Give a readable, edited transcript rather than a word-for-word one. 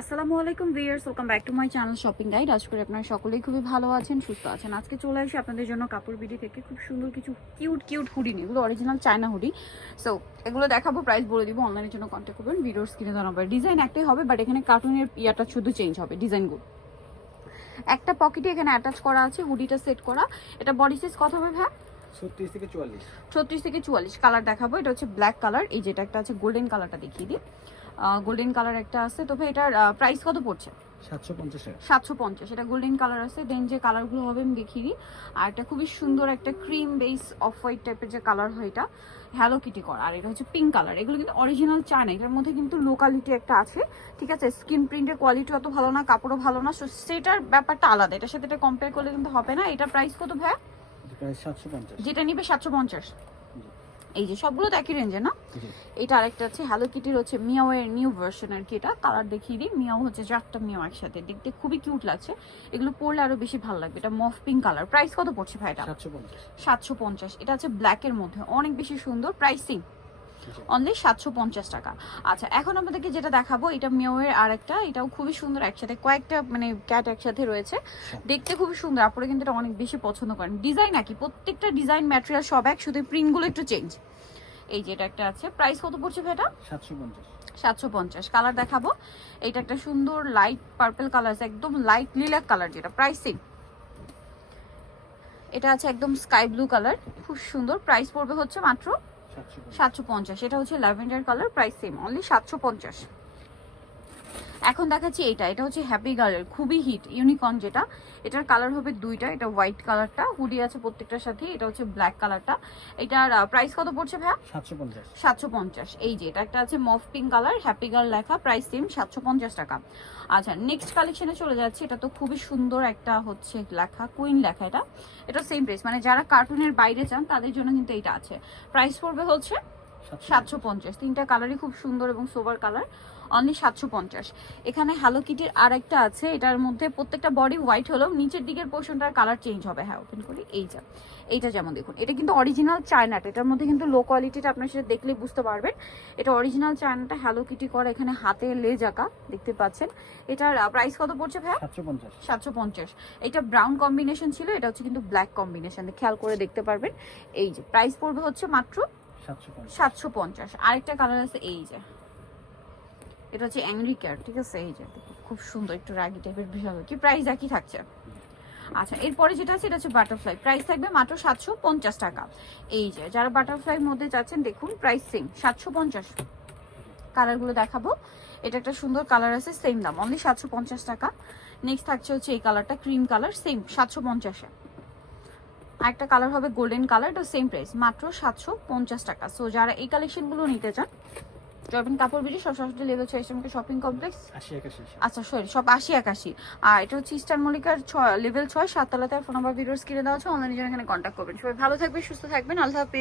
আসসালামু আলাইকুম viewers, welcome back to my channel shopping guide. আশা করি আপনারা সকলেই খুবই ভালো আছেন, সুস্থ আছেন। আজকে চলে আসি আপনাদের জন্য কাপড় বিডি থেকে খুব সুন্দর কিছু কিউট হুডি নিয়ে। এগুলো অরিজিনাল চায়না হুডি। সো এগুলো দেখাবো, প্রাইস বলে দিব। অনলাইনের জন্য কন্ট্যাক্ট করবেন, ভিডিওর স্ক্রিনে দেওয়া নাম্বার। ডিজাইন একটাই হবে, বাট এখানে কার্টুনের ইয়াটা শুধু চেঞ্জ হবে, ডিজাইনগুলো। একটা পকেটে এখানে অ্যাটাচ করা আছে, হুডিটা সেট করা। এটা বডি সাইজ কত হবে ভাই? 36 থেকে 44 কালার দেখাবো। এটা হচ্ছে ব্ল্যাক কালার, এই যেটা একটা আছে গোল্ডেন কালারটা দেখিয়ে দিই। গোল্ডেন কালার একটা আছে। তবে এটার প্রাইস কত পড়ছে? 750। এটা গোল্ডেন কালার আছে। দেন যে কালারগুলো হবে আমি দেখিয়ে দিই। আর এটা খুবই সুন্দর একটা ক্রিম বেস অফ হোয়াইট টাইপের যে কালার হয়, এটা হ্যালো কিটি করা। আর এটা হচ্ছে পিঙ্ক কালার। এগুলো কিন্তু অরিজিনাল চায়না, এটার মধ্যে কিন্তু লোকালিটি একটা আছে, ঠিক আছে। স্কিন প্রিন্টের কোয়ালিটি অত ভালো না, কাপড়ও ভালো না, সো সেটার ব্যাপারটা আলাদা। এটার সাথে এটা কম্পেয়ার করলে কিন্তু হবে না। এটা প্রাইস কত ভাই? যেটা নিবে 750। এই যে সবগুলো তো একই রেঞ্জে না? এটা আরেকটা আছে হ্যালো কিটির, হচ্ছে মিয়াও এর নিউ ভার্সন আর কি। এটা কালার দেখিয়ে দিই। মিয়াও হচ্ছে 4টা মিয়াও একসাথে, দেখতে খুবই কিউট লাগছে। এগুলো পরলে আরো বেশি ভালো লাগবে। এটা মফ পিঙ্ক কালার। প্রাইস কত পড়ছে ভাই এটা? 750। এটা আছে ব্ল্যাক এর মধ্যে, অনেক বেশি সুন্দর। প্রাইসিং অনলি 750 টাকা। আচ্ছা, এখন আমাদেরকে যেটা দেখাবো, এটা মিয়াওয়ের আর একটা, এটাও খুবই সুন্দর। একসাথে কয়েকটা মানে ক্যাট একসাথে রয়েছে, দেখতে খুবই সুন্দর। আপনারা কিন্তু এটা অনেক বেশি পছন্দ করেন। ডিজাইন একই, প্রত্যেকটা ডিজাইন ম্যাটেরিয়াল সব এক, শুধু প্রিন্টগুলো একটু চেঞ্জ। এই যে এটা একটা আছে। প্রাইস কত পড়ছে ভাই এটা? 750। কালার দেখাবো। এটা একটা সুন্দর লাইট পার্পল কালার আছে, একদম লাইট লিলাক কালার যেটা। প্রাইসিং এটা আছে একদম স্কাই ব্লু কালার, খুব সুন্দর। প্রাইস পড়বে হচ্ছে মাত্র 750। এটা হচ্ছে lavender colour. Price same, only 750। এখন দেখাচ্ছি এটা হচ্ছে হ্যাপি গার্লের খুবই হিট ইউনিকর্ন যেটা। এটার কালার হবে দুইটা। এটা হোয়াইট কালারটা, হুডি আছে প্রত্যেকটার সাথে। এটা হচ্ছে ব্ল্যাক কালারটা। এটার প্রাইস কত পড়ছে ভাইয়া? 750। এই যে এটা একটা আছে মফ পিঙ্ক কালার, হ্যাপি গার্ল লেখা। প্রাইস সেম, 750 টাকা। আচ্ছা, নেক্সট কালেকশনে চলে যাচ্ছে। এটা তো খুবই সুন্দর একটা হচ্ছে লেখা, কুইন লেখা। এটা সেম প্রাইস, মানে যারা কার্টুনের বাইরে চান তাদের জন্য কিন্তু এটা আছে। প্রাইস পড়বে হচ্ছে 750। তিনটা কালারই খুব সুন্দর এবং সোবার কালার, অনলি 750। এখানে হ্যালো কিটির আর একটা আছে। এটার মধ্যে প্রত্যেকটা বডি হোয়াইট হলেও নিচের দিকের পোর্শনটার কালার চেঞ্জ হবে। হ্যাঁ, ওপেন করি। এইটা যেমন দেখুন, এটা কিন্তু অরিজিনাল চায়নাটা। এটার মধ্যে কিন্তু লো কোয়ালিটিটা আপনার সাথে দেখলে বুঝতে পারবেন। এটা অরিজিনাল চায়নাটা, হ্যালো কিটি করা। এখানে হাতে লেজ আঁকা, দেখতে পাচ্ছেন। এটার প্রাইস কত পড়ছে ভাই? 750। এটা ব্রাউন কম্বিনেশন ছিল, এটা হচ্ছে কিন্তু ব্ল্যাক কম্বিনেশন, খেয়াল করে দেখতে পারবেন। এই যে প্রাইস পড়বে হচ্ছে মাত্র 750। আরেকটা কালার আছে, এই যে এটা হচ্ছে অ্যাংরি কেয়ার, ঠিক আছে। এই যে খুব সুন্দর, একটু রাগি টাইপের বিষয়। কি প্রাইস একই থাকছে? আচ্ছা, এরপরে যেটা আছে এটা হচ্ছে বাটারফ্লাই। প্রাইস থাকবে মাত্র 750 টাকা। এই যে যারা বাটারফ্লাইয়ের মধ্যে যাচ্ছেন, দেখুন প্রাইস সেম 750। কালারগুলো দেখাবো। এটা একটা সুন্দর কালার আছে, সেম দাম, অনলি 750 টাকা। নেক্সট থাকছে হচ্ছে এই কালারটা, ক্রিম কালার, সেম 750-এ। আরেকটা কালার হবে গোল্ডেন কালার, এটা সেম প্রাইস, মাত্র 750 টাকা। সো যারা এই কালেকশনগুলো নিতে চান, জয়বিন কাপড় বিডি, সব সরাসরি লেভেল 6 শপিং কমপ্লেক্স। আচ্ছা সরি, সব 80-81। আর এটা হচ্ছে ইস্টার মল্লিকার লেভেল 6, 7 তলাতে। ফোন নাম্বার ভিডিওস কিনে দেওয়া আছে। অনলাইনে জন্য এখানে কন্ট্যাক্ট করবেন। সবাই ভালো থাকবেন, সুস্থ থাকবেন। আল্লাহ হাফেজ।